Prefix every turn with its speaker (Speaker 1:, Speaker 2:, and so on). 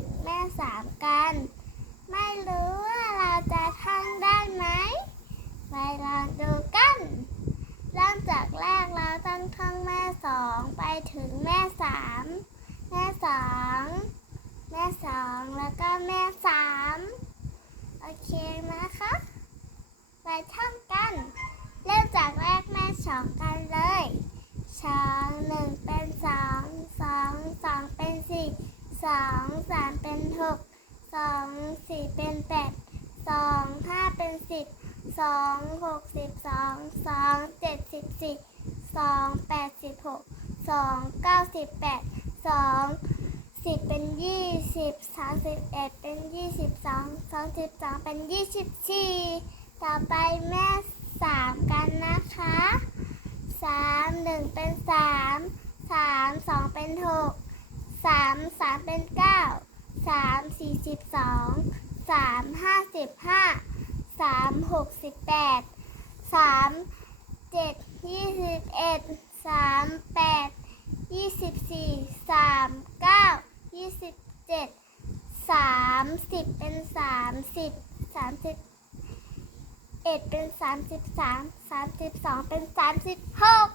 Speaker 1: ดแม่สามกัน ไม่รู้ว่าเราจะท่องได้ไหมไปลองดูกันเริ่มจากแรกเราต้องท่องแม่สองไปถึงแม่สามแม่สองแม่สองแล้วก็แม่สามโอเคไหมคะ ไปท่องกัน สองสามเป็นหกสองสี่เป็นแปดสองห้าเป็นสิบสองหกสิบสองสองเจ็ดสิบสี่สองแปดสิบหกสองเก้าสิบแปดสองสิบเป็นยี่สิบสามสิบเอ็ดเป็นยี่สิบสองสองสิบสองเป็นยี่สิบสี่ต่อไปแม่สามกันนะคะสามหนึ่งเป็นสามสามสองเป็นหก สามสามเป็นเก้าสามสี่สิบสองสามห้าสิบห้าสามหกสิบแปดสามเจ็ดยี่สิบเอ็ดสามแปดยี่สิบสี่สามเก้ายี่สิบเจ็ดสามสิบเป็นสามสิบสามสิบเอ็ดเป็นสามสิบสามสามสิบสองเป็นสามสิบหก